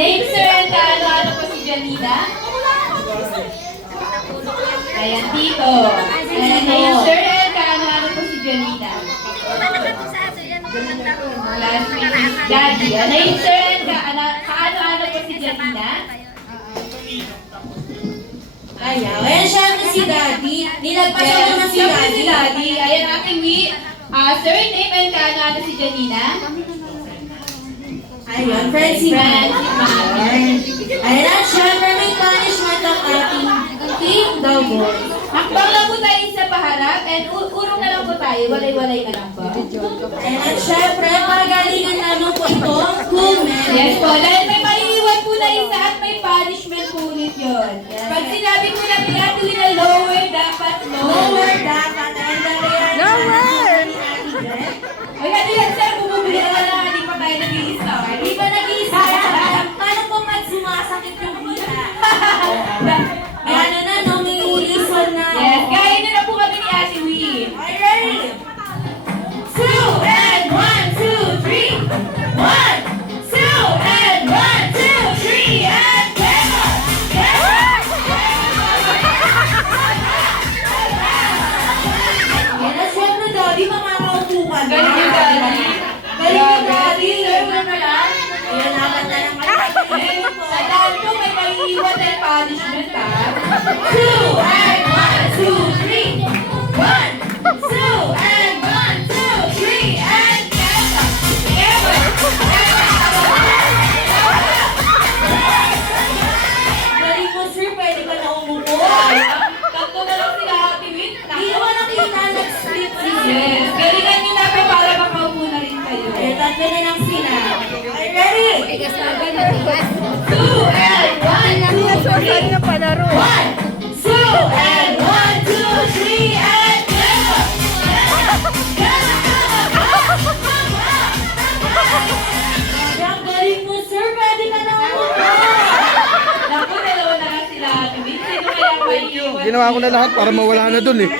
Name, sir, and ano po si Janina? Ayan, Tito. And name, sir, and ano po si Janina? Last name, Daddy. Name, sir, and kaano po si Janina? Ayaw. Ayan siya si Daddy. Nilagpasan mo na si Siya po Daddy. si Daddy. Ayan, aking surname and kaano si Janina? Ayun, Francie Francie Mayer. Ayan at syempre may punishment ang ating team double. Hakbang lang po tayo sa paharap and urong na lang po tayo. Walay-walay na lang po. Ayan at syempre, paragalingan namin po itong cool man. Yes po, dahil may maiiwan po na isa at may punishment po ulit yun. Pag sinabi po na pinatuloy na lower, dapat Lower dapat. And then, lower! Ay, ano yan, sir? Bumubuli ka na. Hindi pa tayo nag-i-start. Di ba nag-iisa? Paano po pag sumasakit yung hita? May ano na, no? May listen na. Yes, gaya nyo na po kami ni Ate Wee. Are you ready? 2 and 1, 2, 3. 1, 2 and 1, 2, 3 and demo! Yan na syempre, Daddy, makakaupo ka na. Galing yung Daddy. Galing yung Daddy. Sir, na lang. Ayan, naman na naman. Tandaan po, may maiiwan na yung punishment, ha? 2 and 1, 2, 3. 1, 2 and 1, 2, 3 and demo! Galing mo, sir. Pwede ka na umupo. Tatlo na lang sila, Ate Wee. Hindi mo nakita nag-split sila. Yes, galingan nyo na po para makaupo na rin kayo. Ayan, tatlo na lang sila. Are you ready? 2 and 1, 2, 3. 1, 2 and 1, 2, 3 and demo! Ang galing mo, sir. Pwede ka na umupo. Naku, dalawa na lang sila, Ate Wee. Sino kaya maiiwan? Ginawa ko na lahat para mawala na dun eh.